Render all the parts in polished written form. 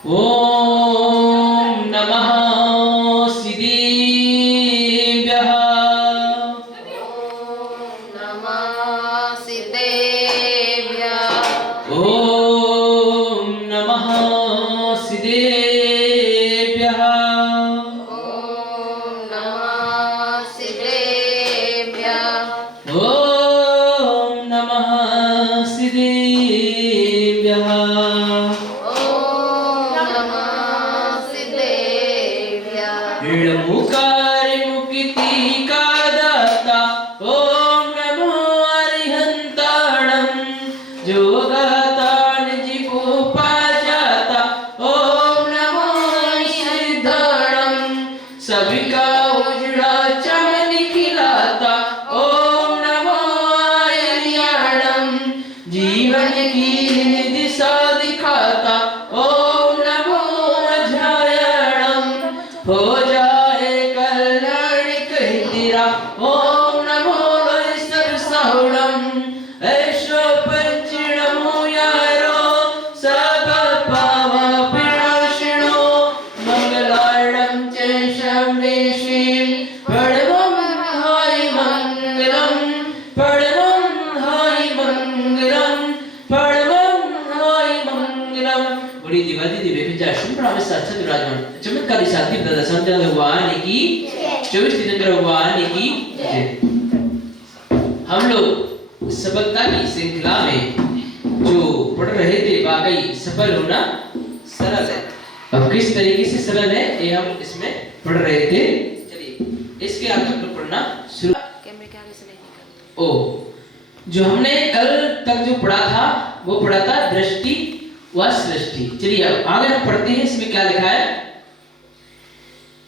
ओम नमः सिद्धेभ्यः। ओम नमः सिद्धेभ्यः। ओम नमः सिद्धेभ्यः। ओम नमः सिद्धेभ्यः। ओम नमः सिद्धेभ्यः। ओम नमः सिद्धेभ्यः। ऋणमुखारि मुक्ति का दाता ओम नमो अरिहंताणं। जो गाता निज को पा जाता ओम नमो सिद्धाणं। सभी का उजड़ा चमन खिलाता ओम नमो आर्याणं। जीवन की दिशा दिखाता ओम नमो अध्यायणं। हो जाए कल्याण कहतीरा ओम नमो सर्वसहुणं। ऐशो पंचणमो यारो सब पावा विनाशिनो। मंगलार्णं च शमेशीं प्रणवं हाय मंगलम्। प्रणवं हाय मंगलम्। प्रणवं हाय मंगलम्। बड़ी दिवादी दिव्य विजय शुभ्राम साक्षात विराजमान चमत्कारी शांति प्रदा संत भगवान की 24 तीर्थंकर भगवान की जय। हम लोग सफलता की श्रृंखला में जो पढ़ रहे थे वाकई सफल होना सरल है। अब किस तरीके से सरल है ये हम इसमें पढ़ रहे थे। चलिए इसके आगे हम लोग पढ़ना शुरू। कैमरे के आगे से नहीं निकल। ओ जो हमने कल तक जो पढ़ा था वो पढ़ा था दृष्टि व सृष्टि। चलिए अब आगे हम पढ़ते हैं। इसमें क्या लिखा है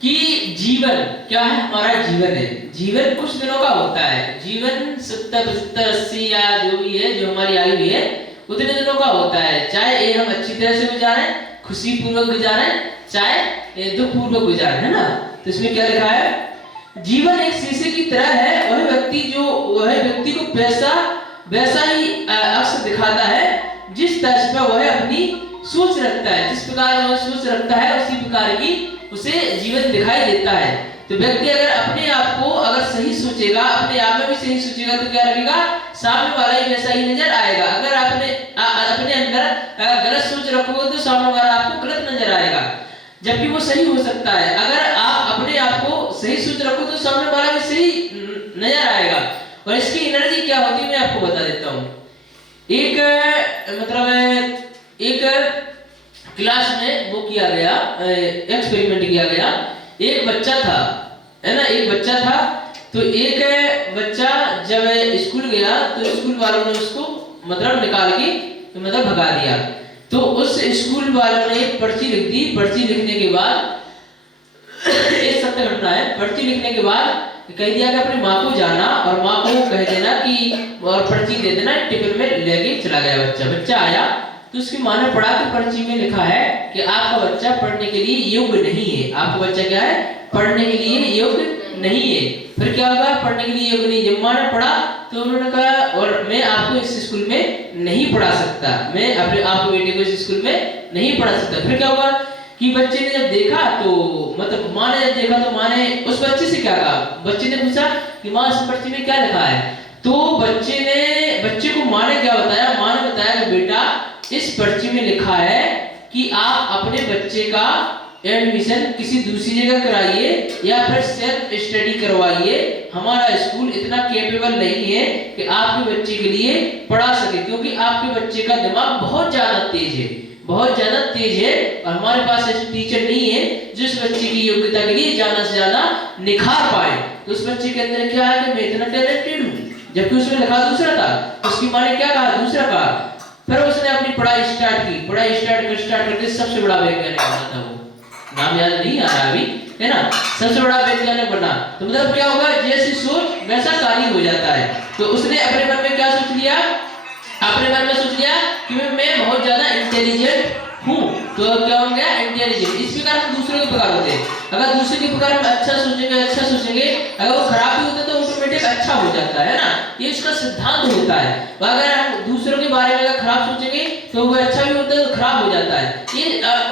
कि जीवन क्या है। हमारा जीवन है। जीवन कुछ दिनों का होता है। जीवन 70 75 80 या जो भी है जो हमारी आयु है उतने दिनों का होता है। चाहे ये हम अच्छी तरह से गुजारें खुशी पूर्वक गुजारें चाहे दुख पूर्वक गुजारें है ना। तो इसमें क्या लिखा है जीवन एक शीशे की तरह है। वह व्यक्ति को वैसा ही अक्स दिखाता है जिस तरह पर वह अपनी सोच रखता है। जिस प्रकार वह सोच रखता है उसी प्रकार की उसे जीवन दिखाई देता है। तो व्यक्ति अगर अपने आप को अगर सही सोचेगा अपने आप में भी सही सोचेगा तो क्या लगेगा सामने वाला ही वैसा ही नजर आएगा। अगर आपने अपने अंदर गलत सोच रखोगे तो सामने वाला आपको गलत नजर आएगा जबकि वो सही हो सकता है। अगर आप अपने आप को सही सोच रखो तो सामने वाला भी सही नजर आएगा। और इसकी एनर्जी क्या होती है मैं आपको बता देता हूँ। एक क्लास में वो किया गया एक्सपेरिमेंट किया गया। एक बच्चा था है ना। एक बच्चा था तो एक बच्चा जब स्कूल गया तो स्कूल वालों ने उसको निकाल के भगा दिया। तो उस स्कूल वालों ने पर्ची लिख दी। पर्ची लिखने के बाद एक सत्य घटना है। पर्ची लिखने के बाद कह दिया कि अपनी माँ को जाना और माँ को कह देना कि और पर्ची दे देना। टिफिन में लेके चला गया बच्चा आया तो उसकी माँ ने पढ़ा कि पर्ची में लिखा है कि आपका बच्चा पढ़ने के लिए योग्य नहीं है। आपका बच्चा क्या है पढ़ने के लिए योग्य नहीं है। फिर क्या होगा पढ़ने के लिए योग्य नहीं। जब माँ ने पढ़ा तो उन्होंने कहा और मैं आपको इस स्कूल में नहीं पढ़ा सकता। मैं अपने आपके बेटे को इस स्कूल में नहीं पढ़ा सकता। फिर क्या होगा कि बच्चे ने जब देखा तो माँ ने जब देखा तो माँ ने उस बच्चे से क्या कहा। बच्चे ने पूछा कि माँ इस पर्ची में क्या लिखा है। तो बच्चे को माँ ने क्या बताया। माँ ने बताया कि बेटा इस पर्ची में लिखा है कि आप अपने बच्चे का एडमिशन किसी दूसरी जगह कराइए या फिर सेल्फ स्टडी करवाइए। हमारा स्कूल इतना कैपेबल नहीं है कि आपके बच्चे के लिए पढ़ा सके क्योंकि आपके बच्चे का दिमाग बहुत ज्यादा तेज है और हमारे पास ऐसे टीचर नहीं है जो इस बच्चे की योग्यता के लिए ज्यादा से ज्यादा निखार पाए। तो उस बच्चे के अंदर क्या है कि मैं इतना टैलेंटेड हूँ जबकि उसमें लिखा दूसरा था। उसकी माँ ने क्या कहा दूसरा कहा। फिर उसने अपनी पढ़ाई स्टार्ट करके सबसे बड़ा वैज्ञानिक बना था। वो नाम याद नहीं आ रहा अभी है ना। सबसे बड़ा वैज्ञानिक बना। तो मतलब क्या होगा जैसी सोच वैसा कार्य हो जाता है। तो उसने अपने मन में क्या सोच लिया कि मैं बहुत ज्यादा इंटेलिजेंट हूँ। तो क्या हो गया इंटेलिजेंट। इस प्रकार हम दूसरों के प्रकार होते हैं। अगर दूसरे के प्रकार हम अच्छा सोचेंगे, अगर वो खराब भी होता है तो ऑटोमेटिक अच्छा हो जाता है ना, ये इसका सिद्धांत होता है। और अगर हम दूसरों के बारे में अगर खराब सोचेंगे तो वो अच्छा भी होता है तो खराब हो जाता है। ये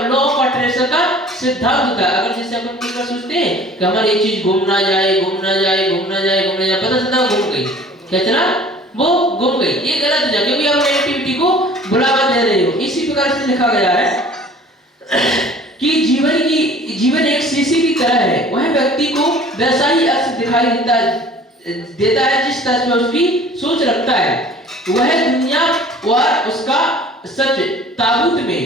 लॉ ऑफ अट्रैक्शन का सिद्धांत होता है। अगर जैसे अपन कई बार सोचते हैं कि हमारी ये चीज घूम ना जाए, पता चलता घूम गई, क्या चला, वो घूम गई, ये गलत हो जाए क्योंकि आप नेगेटिविटी को बुलावा दे रहे हो। इसी प्रकार से लिखा गया है कि जीवन एक शीशे की तरह है, वह व्यक्ति को वैसा ही अक्स दिखाई देता है जिस तरह से उसकी सोच रखता है। वह दुनिया और उसका सच ताबूत में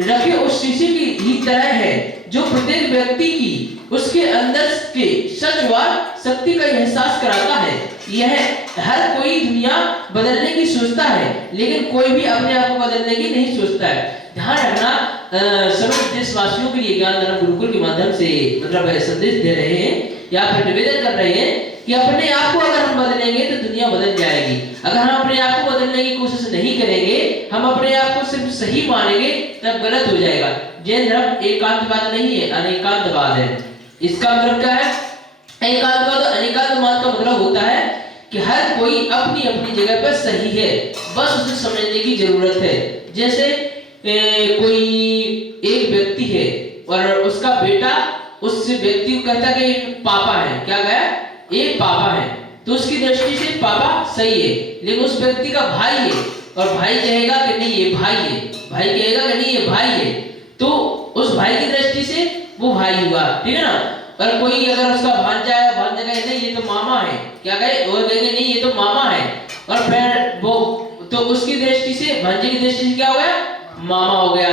रखे उस शीशे की ही तरह है जो प्रत्येक व्यक्ति की उसके अंदर के सच व शक्ति का एहसास कराता है। यह हर कोई दुनिया बदलने की सोचता है लेकिन कोई भी अपने आप को बदलने की नहीं सोचता है। ध्यान रखना, सभी देशवासियों के लिए ज्ञान धर्म गुरुकुल के माध्यम से मतलब संदेश दे रहे हैं या फिर निवेदन कर रहे हैं कि अपने आप को अगर हम बदलेंगे तो दुनिया बदल जाएगी। अगर हम अपने आप को बदलने की कोशिश नहीं करेंगे, हम अपने आप को सिर्फ सही मानेंगे तब गलत हो जाएगा। जैन धर्म एकांतवाद नहीं है, अनेकांतवाद है। इसका मतलब क्या है? एकांतवाद और अनेकांतवाद का मतलब होता है कि हर कोई अपनी अपनी जगह पर सही है, बस उसे समझने की जरूरत है। जैसे कोई एक व्यक्ति है और उसका बेटा उस व्यक्ति को कहता है कि पापा है, क्या कहा, ये पापा है, तो उसकी दृष्टि से पापा सही है। लेकिन उस व्यक्ति का भाई है और भाई कहेगा कि नहीं ये भाई है, भाई कहेगा कि नहीं ये भाई है, तो उस भाई की दृष्टि से वो भाई हुआ, ठीक है ना। और कोई अगर उसका भांजा है, भांजा कहे नहीं ये तो मामा है, क्या कहे, वो कहेंगे नहीं ये तो मामा है, और फिर वो तो उसकी दृष्टि से, भांजे की दृष्टि से क्या हो गया, मामा हो गया।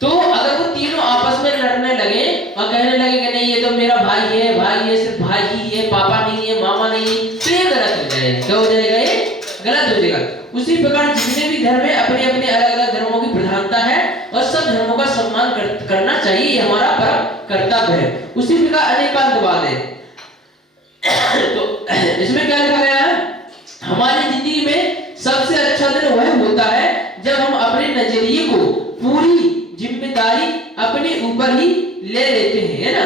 तो अगर वो तीनों आपस में लड़ने लगे और कहने लगे कि नहीं ये तो मेरा भाई है, सिर्फ भाई ही है, पापा नहीं है, मामा नहीं है, तो ये गलत हो जाएगा। क्या हो जाएगा? ये गलत हो जाएगा। उसी प्रकार जितने भी धर्म है अपने अपने अलग अलग धर्मों की प्रधानता है और सब धर्मों का सम्मान करना चाहिए, ये हमारा परम कर्तव्य है। उसी प्रकार अनेकांतवाद है। तो इसमें क्या लिखा गया है? हमारी जिंदगी में सबसे अच्छा दिन वह होता है जब हम अपने नजरिए को पूरी जिम्मेदारी अपने ऊपर ही ले लेते हैं, है ना।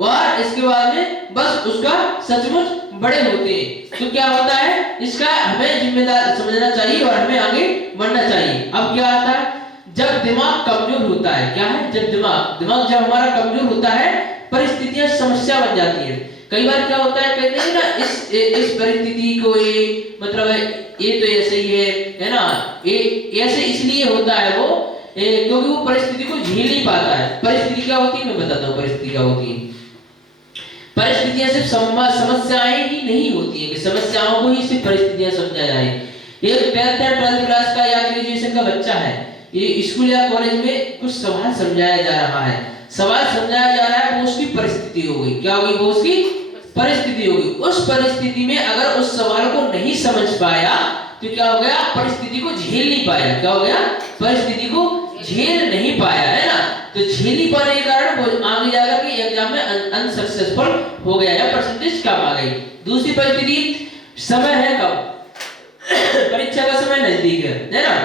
और इसके बाद में बस उसका सचमुच बड़े होते हैं। तो क्या होता है, इसका हमें जिम्मेदार समझना चाहिए और हमें आगे बढ़ना चाहिए। अब क्या आता है, जब दिमाग कमजोर होता है, क्या है, जब दिमाग जब हमारा कमजोर होता है, परिस्थितियां समस्या बन जाती है। कई बार क्या होता है, कहते हैं ना इस परिस्थिति को मतलब ये तो ऐसे ही है ना, ये ऐसे इसलिए होता है वो क्योंकि वो परिस्थिति को झेल नहीं पाता है। परिस्थिति क्या होती है, मैं बताता हूँ परिस्थिति क्या होती है। परिस्थितियां सिर्फ समस्याएं ही नहीं होती है कि समस्याओं को ही सिर्फ परिस्थितियां समझा जाए। एक 10th या 12th क्लास का या ग्रेजुएशन का बच्चा है, ये स्कूल या कॉलेज में कुछ सवाल समझाया जा रहा है, वो उसकी परिस्थिति हो गई, क्या होगी, वो उसकी परिस्थिति होगी। उस परिस्थिति में अगर उस सवाल को नहीं समझ पाया तो क्या हो गया, परिस्थिति को झेल नहीं पाया, क्या हो गया, परिस्थिति को झेल नहीं पाया, है ना। तो झेल नहीं पाने के कारण वो आगे जाकर के एग्जाम में अनसक्सेसफुल हो गया या परसेंटेज कम आ गई। दूसरी परिस्थिति, समय है कब, परीक्षा का समय नजदीक है ना।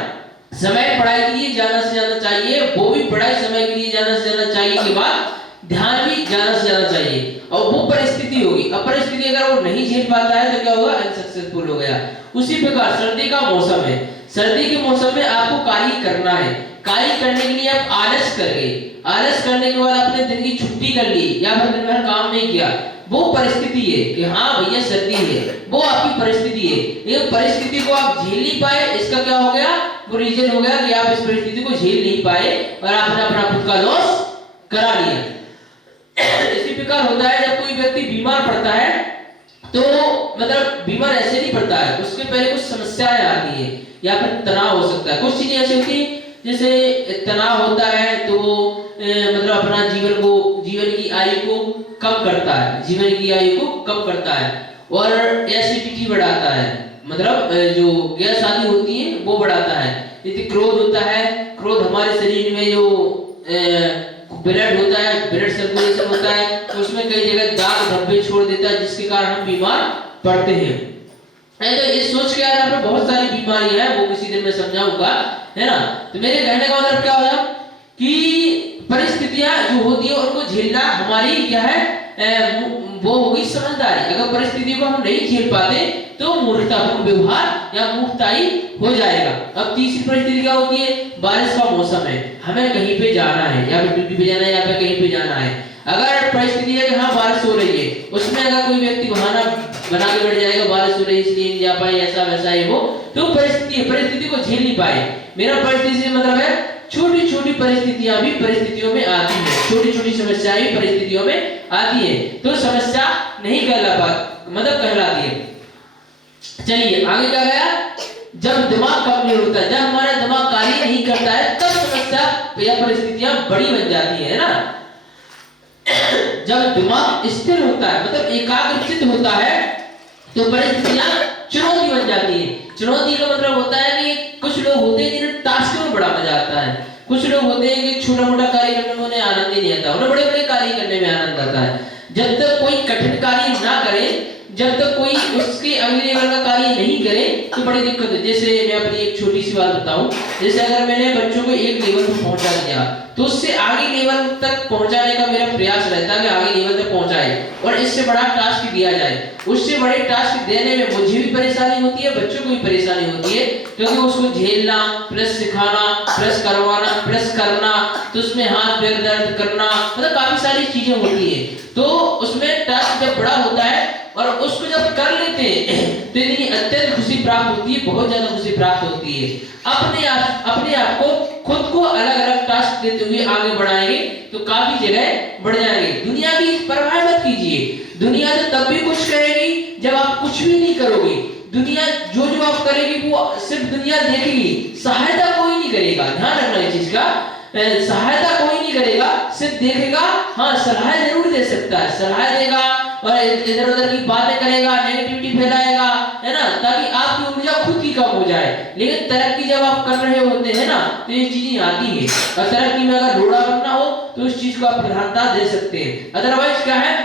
समय पढ़ाई के लिए ज्यादा से ज्यादा चाहिए, वो भी पढ़ाई समय के लिए ज्यादा से ज्यादा चाहिए के बाद ध्यान भी ज्यादा से ज्यादा चाहिए, और वो परिस्थिति होगी। अब परिस्थिति अगर वो नहीं झेल पाता है तो क्या होगा, अनसक्सेसफुल हो गया। उसी प्रकार सर्दी का मौसम है, सर्दी के मौसम में आपको कार्य करना है, कार्य करने के लिए आप आलस कर गए, आलस करने के बाद आपने दिन की छुट्टी कर ली या फिर दिन भर काम नहीं किया, वो परिस्थिति है कि हाँ भैया सर्दी है, वो आपकी परिस्थिति है। ये परिस्थिति को आप झेल नहीं पाए, इसका क्या हो गया, वो रीजन हो गया कि आप इस परिस्थिति को झेल नहीं पाए और आपने अपना खुद का लॉस करा लिया। इसी प्रकार होता है जब कोई व्यक्ति बीमार पड़ता है तो मतलब बीमार ऐसे नहीं पड़ता है, उसके पहले कुछ समस्याएं आती है या फिर तनाव हो सकता है। कुछ चीजें ऐसी होती है जैसे तनाव होता है तो मतलब अपना जीवन की आयु को कम करता है, जीवन की आयु को कम करता है, और एसिडिटी बढ़ाता है, मतलब जो गैस आदि होती है वो बढ़ाता है। यदि क्रोध होता है, क्रोध हमारे शरीर में जो ब्लड होता है, ब्लड सर्कुलेशन होता है, तो उसमें कई जगह दाग धब्बे छोड़ देता है जिसके कारण हम बीमार पड़ते हैं। तो ये सोच के यार आपने बहुत सारी बीमारियां हैं, वो किसी दिन मैं समझाऊंगा, है ना। तो मेरे कहने का मतलब क्या होगा कि परिस्थिति परिस्थितियां जो होती है उनको झेलना हमारी क्या है, वो होगी समझदारी। अगर परिस्थितियों को हम नहीं झेल पाते तो मूर्खतापूर्ण व्यवहार या मूर्खताई हो जाएगा। अब तीसरी परिस्थिति क्या होती है, बारिश का मौसम है, हमें कहीं पे जाना है, या फिर ड्यूटी पे जाना है, या फिर कहीं पे जाना है। अगर परिस्थिति है कि हाँ बारिश हो रही है, उसमें अगर कोई व्यक्ति बहाना बना के बैठ जाएगा, बारिश हो रही है इसलिए नहीं जा पाए, ऐसा वैसा है वो, तो परिस्थिति को झेल नहीं पाए। मेरा परिस्थिति से मतलब है छोटी छोटी परिस्थितियां भी परिस्थितियों में आती है, छोटी छोटी समस्याएं भी परिस्थितियों में आती है, तो समस्या नहीं कहलाती है। चलिए आगे क्या गया, जब दिमाग कमजोर होता है, जब हमारा दिमाग कार्य नहीं करता है, तब समस्या या परिस्थितियां बड़ी बन जाती है ना। जब दिमाग स्थिर होता है, मतलब एकाग्रचित होता है, तो परिस्थितियां चुनौती बन जाती है। चुनौती का मतलब होता है कि कुछ लोग होते हैं जिन्हें टास्क में बड़ा मजा आता है, कुछ लोग होते हैं कि छोटा मोटा कार्य करने में उन्हें आनंद ही नहीं आता, उन्हें बड़े बड़े कार्य करने में आनंद आता है। जब तक कोई कठिन कार्य ना करे, जब तक कोई उसके अगले लेवल का कार्य नहीं करे, तो बड़ी दिक्कत है। जैसे मैं अपनी एक छोटी सी बात बताऊं, जैसे अगर मैंने बच्चों को एक लेवल पर पहुंचा दिया, तो उससे आगे लेवल तक पहुंचाने का मेरा प्रयास रहता है कि आगे लेवल तक पहुंचाए और इससे बड़ा टास्क दिया जाए। उससे बड़े टास्क देने में मुझे भी परेशानी होती है, बच्चों को भी परेशानी होती है, क्योंकि उसको झेलना, प्लस सिखाना, प्लस करवाना, प्लस करना, तो उसमें हाथ पैर दर्द करना, मतलब काफी सारी चीजें होती है। तो उसमें टास्क जब बड़ा होता है और उसको जब कर लेते हैं तो इतनी अत्यंत खुशी प्राप्त होती है, बहुत ज्यादा खुशी प्राप्त होती है। अपने आप को खुद को अलग अलग टास्क देते हुए आगे बढ़ाएंगे तो काफी जगह बढ़ जाएंगे। दुनिया की परवाह मत कीजिए, दुनिया तो तब भी कुछ करेगी जब आप कुछ भी नहीं करोगे। दुनिया जो आप करेगी वो सिर्फ दुनिया देखेगी, सहायता कोई नहीं करेगा। ध्यान रखना इस चीज का, सहायता कोई नहीं करेगा, सिर्फ देखेगा। हाँ सलाह जरूर दे सकता है, सलाह देगा और इधर उधर की बातें करेगा, नेगेटिविटी फैलाएगा, है ना, ताकि आपकी ऊर्जा खुद की कम हो जाए। लेकिन तरक्की जब आप कर रहे होते हैं ना, तो ये चीजें आती है, और तरक्की में अगर रोड़ा बनना हो तो उस चीज को आप प्रधानता दे सकते हैं। अदरवाइज क्या है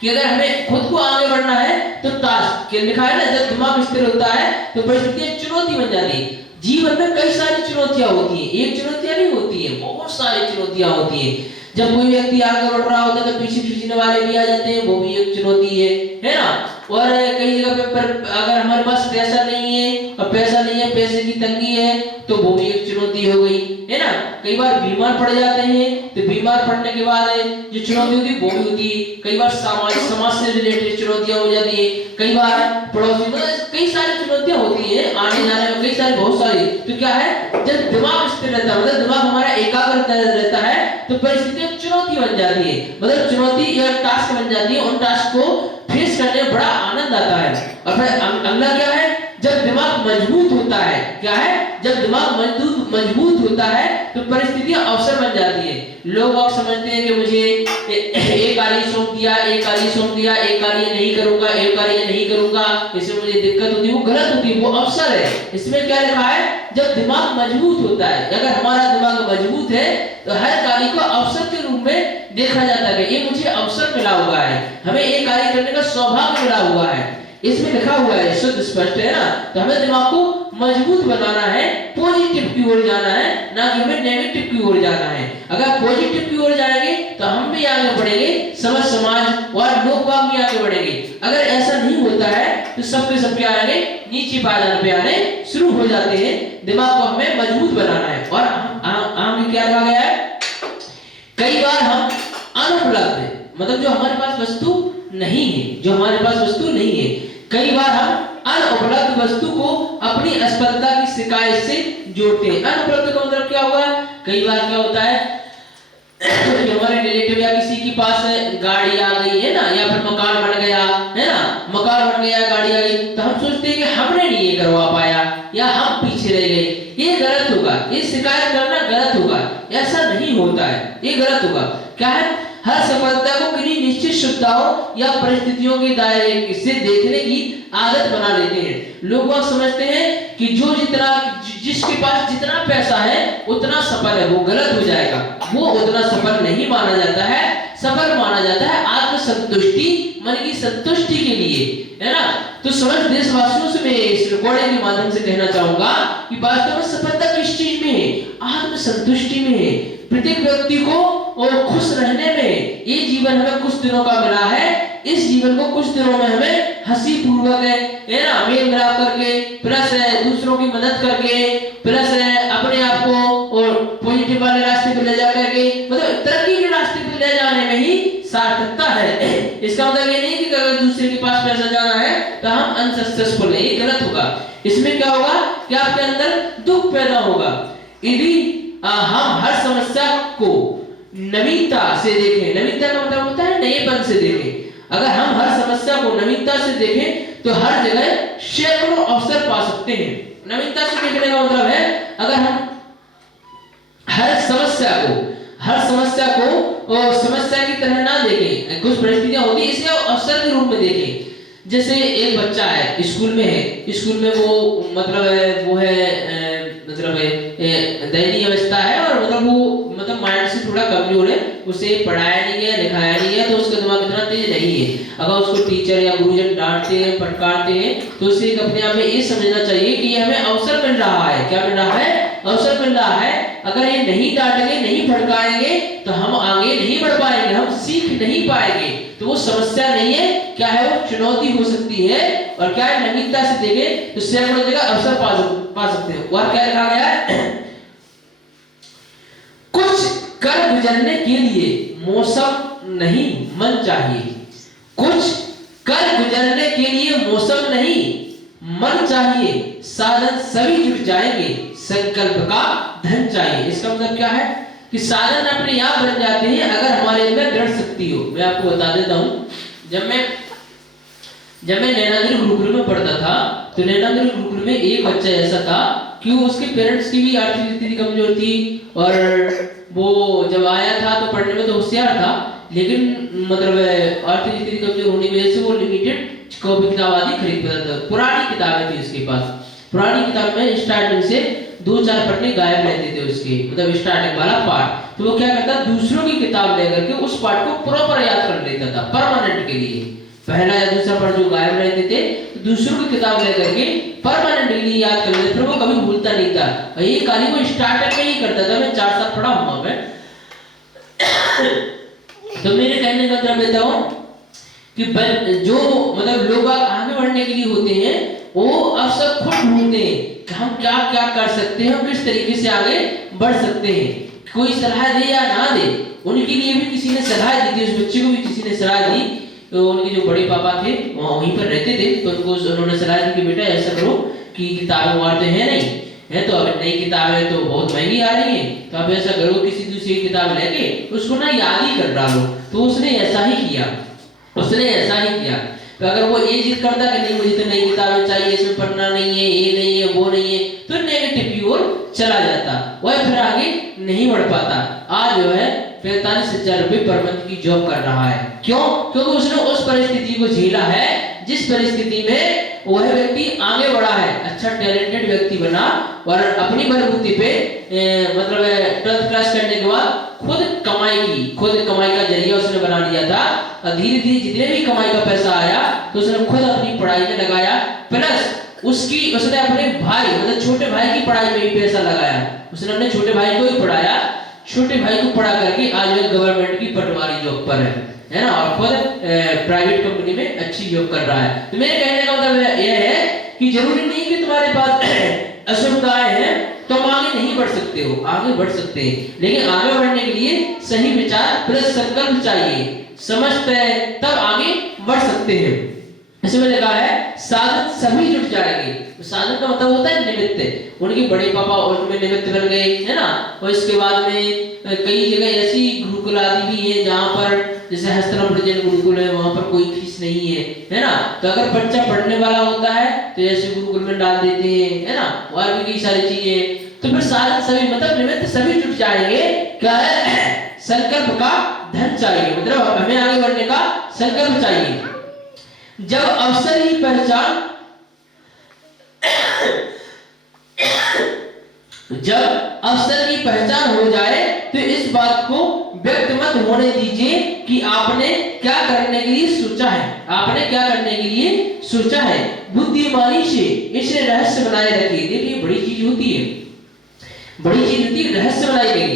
कि अगर हमें खुद को आगे बढ़ना है तो टास्क क्या लिखा है ना, जब दिमाग स्थिर होता है तो परिस्थितियां चुनौती बन जाती है। जीवन में कई सारी चुनौतियां होती हैं, एक चुनौतियां नहीं होती है, बहुत सारी चुनौतियां होती है। जब कोई व्यक्ति आगे बढ़ रहा होता है तो पीछे खींचने वाले भी आ जाते हैं, वो भी एक चुनौती है ना। और कई जगह पर अगर हमारे पास पैसा नहीं है और पैसा नहीं है, पैसे की तंगी है, तो वो भी एक चुनौती हो गई, है ना। कई बार बीमार पड़ जाते हैं तो बीमार पड़ने के बाद जो चुनौती होती है वो भी होती है। कई बार समाज से रिलेटेड चुनौतियां हो जाती है, कई बार पड़ोसी, मतलब कई सारी चुनौतियां होती है आने जाने में, कई सारी बहुत सारी। तो क्या है, जब दिमाग स्थिर रहता है, मतलब दिमाग हमारा एकाग्र रहता है, तो परिस्थितियां चुनौती बन जाती है, मतलब चुनौती या टास्क बन जाती है। उन टास्क को फेस करने में बड़ा आनंद आता है। और फिर अगला क्या है, जब दिमाग मजबूत होता है, क्या है, जब दिमाग मजबूत होता है तो परिस्थितियां अवसर बन जाती है। लोग आप समझते हैं कि मुझे एक कार्य सौंप दिया, एक कार्य सौंप दिया, एक कार्य नहीं करूंगा, एक कार्य नहीं करूंगा, इससे मुझे दिक्कत होती है, वो गलत होती है, वो अवसर है। इसमें क्या लिखा है, जब दिमाग मजबूत होता है, अगर हमारा दिमाग मजबूत है तो हर कार्य को अवसर के रूप में देखा जाता है। ये मुझे अवसर मिला हुआ है, हमें एक कार्य करने का सौभाग्य मिला हुआ है, इसमें लिखा हुआ है, शुद्ध स्पष्ट है ना। तो हमें दिमाग को मजबूत बनाना है, पॉजिटिव की ओर जाना है, ना कि हमें नेगेटिव की ओर जाना है। अगर पॉजिटिव की ओर जाएंगे तो हम भी आगे बढ़ेंगे, समाज और लोग बाग भी आगे बढ़ेंगे। अगर ऐसा नहीं होता है तो सबके सब क्या आएंगे, नीचे पायदान पे आने शुरू हो जाते हैं। दिमाग को हमें मजबूत बनाना है। और आगे क्या कहा गया है, कई बार हम अनुपलब्ध, मतलब जो हमारे पास वस्तु नहीं है, जो हमारे पास वस्तु नहीं है, कई बार हम अनुपलब्ध वस्तु को अपनी असफलता की शिकायत से जोड़ते हैं। अनुपलब्ध का मतलब क्या हुआ, कई बार क्या होता है कि हमारे रिलेटिव या किसी के पास गाड़ी आ गई है ना, या फिर मकान बन गया है ना, मकान बन गया, गाड़ी आ गई, तो हम सोचते हैं कि हमने नहीं ये करवा पाया या हम पीछे रह गए। ये गलत होगा, ये शिकायत करना गलत होगा, ऐसा नहीं होता है, ये गलत होगा। क्या है, हर सफलता को किन्हीं निश्चित सुविधाओं या परिस्थितियों के दायरे से देखने की आदत बना लेते हैं। लोग समझते हैं कि जिसके पास जितना पैसा है उतना सफल है, वो गलत हो जाएगा। वो उतना सफल नहीं माना जाता है, सफल माना जाता है आत्मसंतुष्टि, मन की संतुष्टि के लिए, है ना। तो समस्त देशवासियों से मैं इस रिकॉर्डिंग के माध्यम से कहना चाहूंगा कि वास्तव में सफलता किस चीज में है, आत्मसंतुष्टि में है। प्रत्येक व्यक्ति को और खुश रहने में, ये जीवन हमें कुछ दिनों का मिला है, इस जीवन को कुछ दिनों में हमें हंसी पूर्वक है ना, मेल मिलाप करके, प्लस दूसरों की मदद करके, प्लस अपने आप को और पॉजिटिव वाले रास्ते पे ले जा करके, मतलब तरक्की के रास्ते पे ले जाने में ही सार्थकता है। इसका मतलब ये नहीं कि अगर दूसरे के पास पैसा जाना है तो हम अनसक्सेसफुल है, ये गलत होगा। इसमें क्या होगा कि आपके अंदर दुख पैदा होगा। यदि हम हर समस्या को नवीनता से देखें, नवीनता का मतलब होता है नएपन से देखें, अगर हम हर समस्या को नवीनता से देखें तो हर जगह सैकड़ों अवसर पा सकते हैं। नवीनता से देखने का मतलब है अगर हम हर समस्या को और समस्या की तरह ना देखें, कुछ परिस्थितियां होती है इसे अवसर के रूप में देखें। जैसे एक बच्चा है, स्कूल में है, स्कूल में वो दयनीय अवस्था है और मतलब माइंड से थोड़ा कमजोर है, उसे पढ़ाया नहीं है, लिखाया नहीं है, तो उसका दिमाग इतना तेज नहीं है। अगर उसको टीचर या गुरुजन डांटते हैं, फटकारते हैं, तो उसे अपने आप में ये समझना चाहिए कि ये हमें अवसर मिल रहा है। क्या मिल रहा है? अवसर मिल रहा है। अगर ये नहीं डांटेंगे, नहीं फटकारेंगे तो हम आगे नहीं बढ़ पाएंगे, हम सीख नहीं पाएंगे। तो वो समस्या नहीं है, क्या है, वो चुनौती हो सकती है। और क्या है, नवीनता से देखें तो सैकड़ों जगह अवसर पा सकते हैं। और क्या लिखा गया है? कुछ कर गुजरने के लिए मौसम नहीं मन चाहिए। कुछ कर गुजरने के लिए मौसम नहीं मन चाहिए, साधन सभी जुट जाएंगे, संकल्प का धन चाहिए। इसका मतलब क्या है कि साधन अपने आप बन जाते हैं अगर हमारे अंदर दृढ़ शक्ति हो। मैं आपको बता देता हूं, जब मैं नैनागिरी गुरुकुल में पढ़ता था तो नैनागिरी गुरुकुल में एक बच्चा ऐसा था कि उसके पेरेंट्स की भी आर्थिक स्थिति कमजोर थी और वो जब आया था तो पढ़ने में तो होशियार था, लेकिन मतलब आर्थिक स्थिति कमजोर होने की वजह से वो लिमिटेड कॉपी किताब आदि खरीद पाता था। पुरानी किताबें थी उसके पास, पुरानी किताब में स्टार्टिंग से 2-4 पन्ने गायब रहते थे उसके, मतलब स्टार्टिंग वाला पार्ट। तो वो क्या करता, दूसरों की किताब लेकर के उस पार्ट को प्रॉपर याद कर लेता था परमानेंट के लिए। पहला या दूसरा पार्ट जो गायब रहते थे तो दूसरों की किताब लेकर के परमानेंट के लिए याद कर लेते, फिर वो कभी भूलता नहीं था। और ये कार्य वो स्टार्टिंग में ही करता था। मैं 4 साल पढ़ा हूं मैं। तो मेरे कहने का मतलब देता हूं कि जो मतलब लोग आगे बढ़ने के लिए होते हैं वो अवसर खुद ढूंढते हैं कि हम क्या क्या कर सकते हैं, किस तरीके से आगे बढ़ सकते हैं। कोई सलाह दे या ना दे, उनके लिए भी किसी ने सलाह दी थी, उस बच्चे को भी किसी ने सलाह दी। तो उनके जो बड़े पापा थे वहीं पर रहते थे, तो उन्होंने सलाह दी कि बेटा ऐसा करो कि किताबें वार्ते हैं नहीं है, तो अब नई किताबें तो बहुत महंगी आ रही हैं, तो आप ऐसा करो किसी दूसरी किताब लेके उसको ना याद ही कर डालो। तो उसने ऐसा ही किया। तो अगर वो ये जिद करता कि नहीं मुझे तो नई किताबें चाहिए, इसमें पढ़ना नहीं है, ये नहीं है, वो नहीं है, तो नेगेटिव की ओर चला जाता, वह फिर आगे नहीं बढ़ पाता। आज जो है 45,000 रुपए पर मंथ की जॉब कर रहा है। क्यों? क्योंकि उसने उस परिस्थिति को झेला है जिस परिस्थिति में वह व्यक्ति आगे बढ़ा है, अच्छा टैलेंटेड व्यक्ति बना और अपनी बलबूते पे मतलब 12th क्लास करने के बाद खुद कमाई का जरिया उसने बना लिया था। और धीरे धीरे जितने भी कमाई का पैसा आया तो उसने खुद अपनी पढ़ाई में लगाया, प्लस उसने अपने भाई मतलब छोटे भाई की पढ़ाई में भी पैसा लगाया। उसने अपने छोटे भाई को ही पढ़ाया, छोटे भाई को पढ़ा करके आज वह गवर्नमेंट की पटवारी जॉब पर है ना, और खुद प्राइवेट कंपनी में अच्छी जॉब कर रहा है। तो मेरे कहने का मतलब यह है कि जरूरी नहीं कि तुम्हारे पास असुविधाएं हैं तो हम आगे नहीं बढ़ सकते हो, आगे बढ़ सकते हैं, लेकिन आगे बढ़ने के लिए सही विचार प्लस संकल्प चाहिए, समझते हैं तब आगे बढ़ सकते हैं। इसमें लिखा है साधन सभी जुट जाएंगे। साधन का मतलब होता है निमित्त। उनके बड़े पापा उनमें निमित्त बन गए है ना। और इसके बाद में कई जगह ऐसी गुरुकुल आदि भी है जहाँ पर जैसे हस्तनापुर जैन गुरुकुल है, वहाँ पर कोई फीस नहीं है ना। तो अगर बच्चा पढ़ने वाला होता है तो ऐसे गुरुकुल में डाल देते हैं है ना, और भी कई सारी चीजें। तो फिर साधन सभी मतलब निमित्त सभी जुट जाएंगे। क्या है? संकल्प का धन चाहिए, मतलब हमें आगे बढ़ने का संकल्प चाहिए। जब अवसर की पहचान हो जाए तो इस बात को व्यक्त मत होने दीजिए कि आपने क्या करने के लिए सोचा है, बुद्धिमानी से इसे रहस्य बनाए रखिए। देखिए बड़ी चीज होती है रहस्य बनाई गई।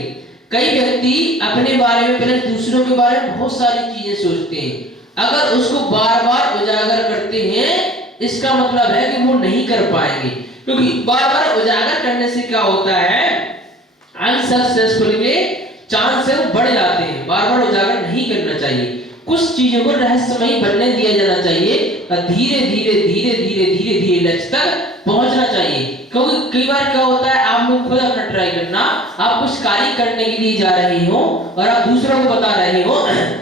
कई व्यक्ति अपने बारे में पहले दूसरों के बारे में बहुत सारी चीजें सोचते हैं। अगर उसको बार बार उजागर करते हैं, इसका मतलब है कि वो नहीं कर पाएंगे, क्योंकि बार बार उजागर करने से क्या होता है, अनसक्सेसफुल के चांस है वो बढ़ जाते हैं। बार बार उजागर नहीं करना चाहिए, कुछ चीजों को रहस्यमयी बनने दिया जाना चाहिए और धीरे धीरे धीरे धीरे धीरे धीरे लक्ष्य तक पहुंचना चाहिए। क्योंकि कई बार क्या होता है, आप लोग खुद अपना ट्राई करना, आप कुछ कार्य करने के लिए जा रहे हो और आप दूसरों को बता रहे हो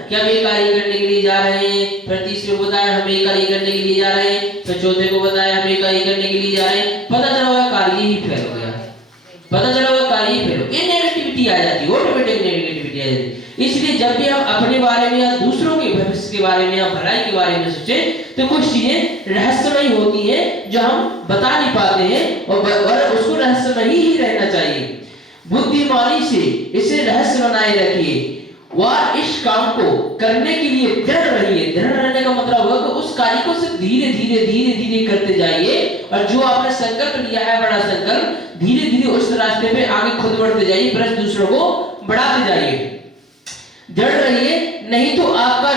कि हम ये कार्य करने के लिए जा रहे हैं, फिर तीसरे को बताया हम ये कार्य करने के लिए जा रहे हैं, फिर चौथे को बताया हम ये कार्य करने के लिए जा रहे हैं, पता चला हुआ कार्य ही फेल हो गया, पता चला हुआ कार्य ही फेल हो गया। ये नेगेटिविटी आ जाती है, ऑटोमेटिक नेगेटिविटी आ जाती है। इसलिए जब भी हम अपने बारे में या दूसरों के भविष्य के बारे में या भलाई के बारे में सोचें, तो कुछ चीजें रहस्यमयी होती हैं जो हम बता नहीं पाते हैं, और उसको रहस्यमयी ही रहना चाहिए। बुद्धिमानी से इसे रहस्य बनाए रखिए और इस काम को करने के लिए दृढ़ रहिए। दृढ़ रहने का मतलब होगा कि उस कार्य को सिर्फ धीरे धीरे धीरे धीरे करते जाइए, और जो आपने संकल्प लिया है बड़ा संकल्प, धीरे धीरे उस रास्ते पे आगे खुद बढ़ते जाइए, प्लस दूसरों को बढ़ाते जाइए। दृढ़ रहिए, नहीं तो आपका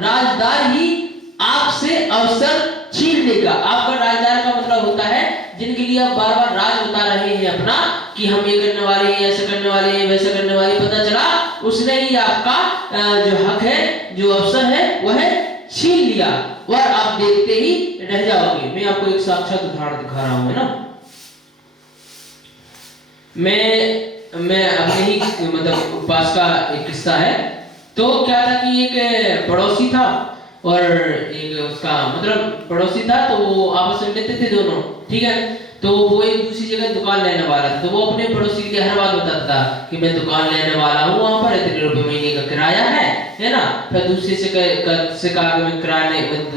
राजदार ही आपसे अवसर छीन लेगा। आपका राजदार का मतलब होता है जिनके लिए आप बार बार राज बता रहे हैं अपना कि हम ये करने वाले हैं, ऐसा करने वाले हैं, वैसा करने वाले, पता चला उसने ही आपका जो हक है, जो अवसर है, वह छीन लिया और आप देखते ही रह जाओगे। मैं आपको एक साक्षात उदाहरण दिखा रहा हूं, है ना। मैं अपने ही मतलब पास का एक किस्सा है। तो क्या था कि एक पड़ोसी था और एक उसका मतलब पड़ोसी था, तो वो आपस में लेते थे दोनों, ठीक है। तो वो एक दूसरी जगह दुकान लेने वाला था, तो वो अपने पड़ोसी के लिए हर बात बताता था कि मैं दुकान लेने वाला हूँ, वहाँ पर इतने रुपए महीने का किराया है ना। फिर दूसरे से कहा कि मैं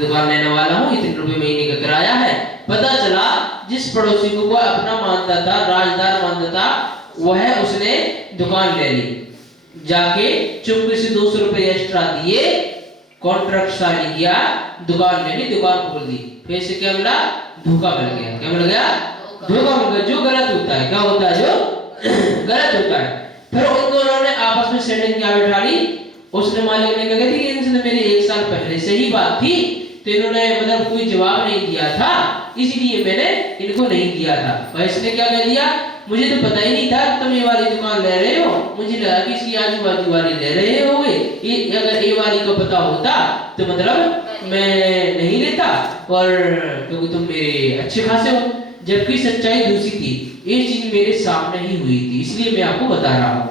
दुकान लेने वाला हूँ, इतने रुपए महीने का किराया है। पता चला जिस पड़ोसी को वो अपना मानता था, राजदार मानता था, वह उसने दुकान ले ली, जाके चुपके से 200 रुपए एक्स्ट्रा दिए, कॉन्ट्रैक्ट साइन किया, दुकान ले ली, दुकान खोल दी। फिर से क्या मिला, धोखा मिल गया। क्या मिल गया, धोखा मिल गया। जो गलत होता है, क्या होता है, जो गलत होता है। फिर उन दोनों ने आपस में सेटिंग क्या बैठा ली। उसने मालिक ने कहा कि इनसे मेरी 1 साल पहले से ही बात थी, तो इन्होंने मतलब कोई जवाब नहीं दिया था, इसलिए मैंने इनको नहीं दिया था। और इसने क्या कह दिया, मुझे तो पता ही नहीं था तुम ये वाली दुकान ले रहे हो, मुझे लगा कि इसकी आजू बाजू वाली ले रहे होगे। ये अगर ये वाली को पता होता तो मतलब मैं नहीं लेता, और क्योंकि तुम मेरे अच्छे खासे हो। जबकि सच्चाई दूसरी थी, ये चीज मेरे सामने ही हुई थी, इसलिए मैं आपको बता रहा हूँ,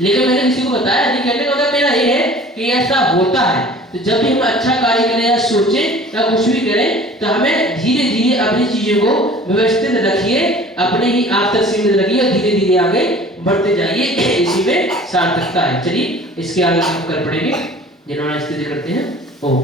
लेकिन मैंने किसी को बताया नहीं। कहने का मतलब मेरा ये है कि ऐसा होता है। तो जब भी हम अच्छा कार्य करें या सोचें या कुछ भी करें, तो हमें धीरे धीरे अपनी चीजों को व्यवस्थित रखिए, अपने ही आप तक सीमित रखिए और धीरे धीरे आगे बढ़ते जाइए। इसी में सार्थकता है। चलिए इसके आगे हम कर पड़ेंगे। जिन्होंने स्थिति करते हैं ओ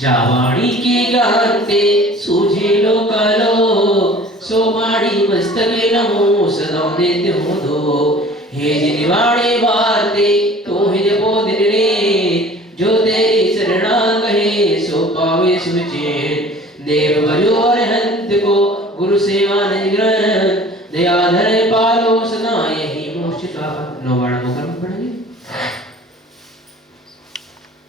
जावाणी के गाते सूझे लो कलो, सोमाड़ी मस्तके नमो सदा देते हो दो। हे जिनवाणे बाते तो हे जपो दिन रे, जो तेरी शरणा कहे सो पावे सुचेत। देव भजो अरहंत को गुरु सेवा निज ग्रहण, दयाधर पालो सदा